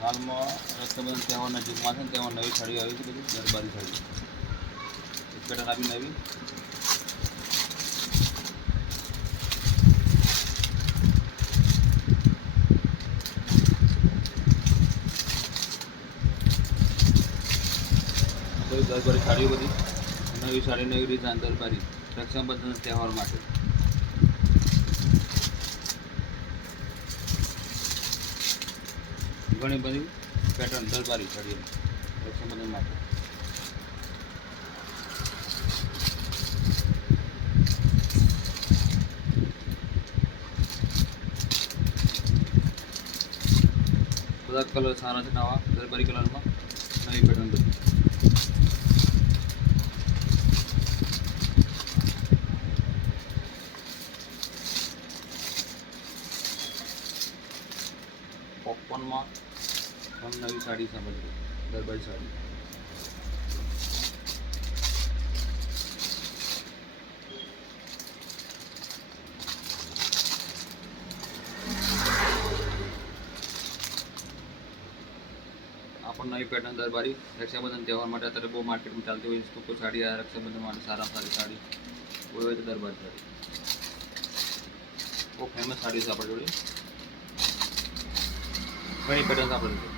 હાલમાં રક્ષાબંધન તહેવાર નજીકમાં છે ને તેમાં નવી સાડી આવી છે, બધી દરબારી સાડી એક પેટર્ન આવી નવી. બધી દરબારી સાડીઓ, બધી નવી સાડી નવી ડિઝાઇન દરબારી રક્ષાબંધન તહેવાર માટે. ઘણી બધી પેટર્ન દરબારી સાડીઓ રક્ષાબંધન માટે. બધા કલર સારા છે, નવા દરબારી કલરમાં નવી પેટર્ન બધી. પોપકોર્નમાં પણ નવી સાડી છે, બધી દરબારી સાડી. આ પણ નવી પેટર્ન દરબારી રક્ષાબંધન તહેવાર માટે અત્યારે બહુ માર્કેટમાં ચાલતી હોય છે. કોઈ સાડી આ રક્ષાબંધન માટે સારામાં સારી સાડી કોઈ હોય તો દરબારી સાડી બહુ ફેમસ સાડી છે આપણી જોડે. ઘણી પેટર્ન આપણે જોડે.